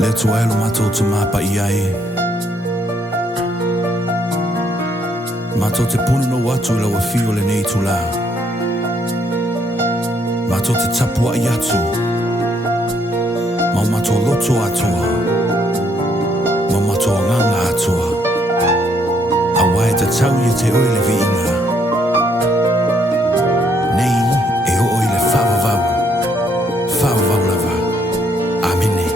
Le tuaelo matou te mapa i ai. Matou te punu no watu ila wa fio le nei tu la. Matou te tapua i atu. Mau matou loto atua. Mau matou nganga atua. Awai te tau i te oile vi inga. Nei e o oile whawawau. Whawawau lava. Amine.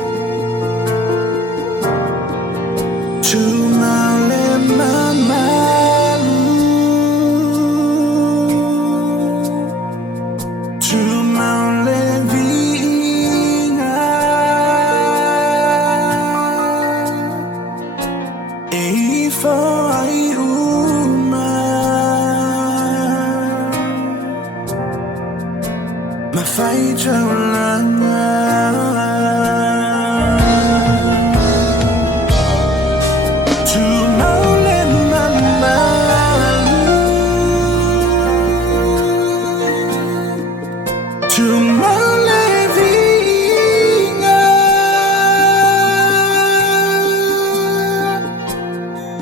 Tumale mamalu. Tumale vinga. E fai uma. Ma fai jaulanga.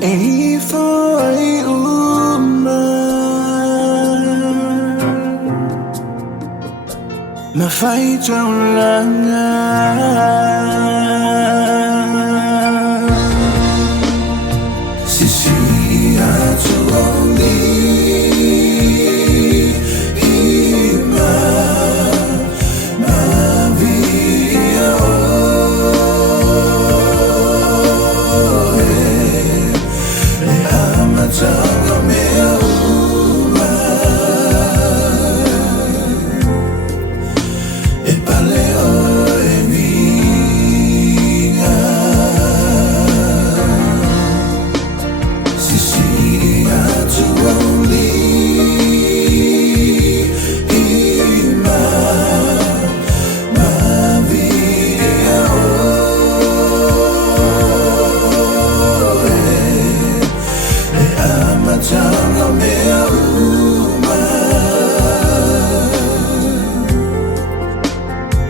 E foi uma, ma fai jaulanga. Sisi atuoli ima mavia Tanga mea uma e paleo e vinga Sisi atu only ima mavia Tanga mea uma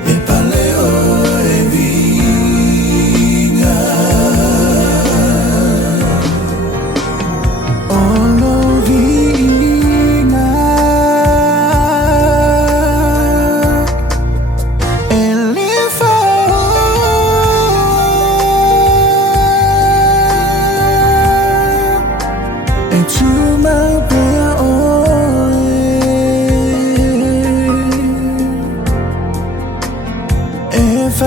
e paleo e vinga Olo vinga Elifa to my prayer, if I